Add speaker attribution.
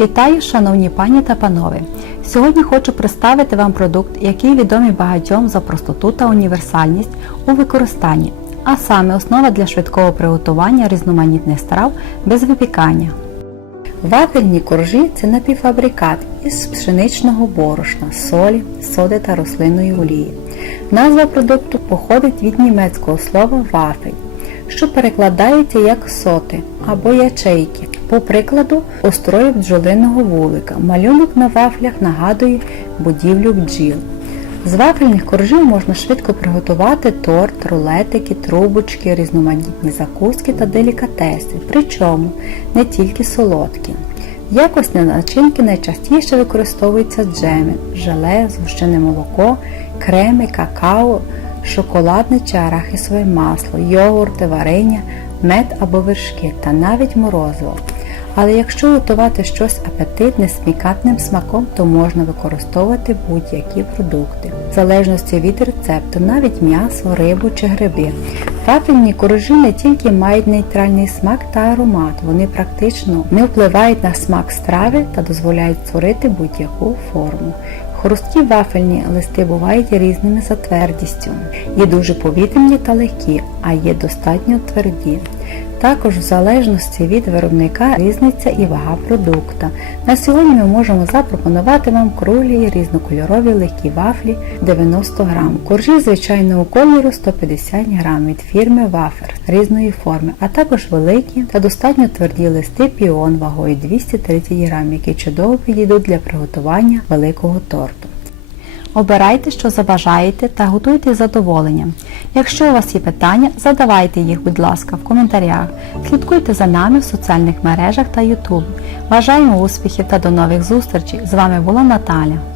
Speaker 1: Вітаю, шановні пані та панове! Сьогодні хочу представити вам продукт, який відомий багатьом за простоту та універсальність у використанні, а саме основа для швидкого приготування різноманітних страв без випікання. Вафельні коржі це напівфабрикат із пшеничного борошна, солі, соди та рослинної олії. Назва продукту походить від німецького слова вафель, що перекладається як соти або ячейки. По прикладу, острої бджолиного вулика. Малюнок на вафлях нагадує будівлю бджіл. З вафельних коржів можна швидко приготувати торт, рулетики, трубочки, різноманітні закуски та делікатеси, причому не тільки солодкі. В якості начинки найчастіше використовуються джеми, желе, згущене молоко, креми, какао, шоколадне чи арахісове масло, йогурти, варення, мед або вершки та навіть морозиво. Але якщо готувати щось апетитне з пікантним смаком, то можна використовувати будь-які продукти, в залежності від рецепту, навіть м'ясо, рибу чи гриби. Вафельні коржі не тільки мають нейтральний смак та аромат, вони практично не впливають на смак страви та дозволяють створити будь-яку форму. Хрусткі вафельні листи бувають різними за твердістю. Є дуже повітряні та легкі, а є достатньо тверді. Також в залежності від виробника різниця і вага продукта. На сьогодні ми можемо запропонувати вам круглі різнокольорові легкі вафлі 90 грам, коржі звичайного кольору 150 грам від фірми Вафер різної форми, а також великі та достатньо тверді листи піон вагою 230 грам, які чудово підійдуть для приготування великого торту. Обирайте, що забажаєте та готуйте з задоволенням. Якщо у вас є питання, задавайте їх, будь ласка, в коментарях. Слідкуйте за нами в соціальних мережах та YouTube. Бажаємо успіхів та до нових зустрічей! З вами була Наталя.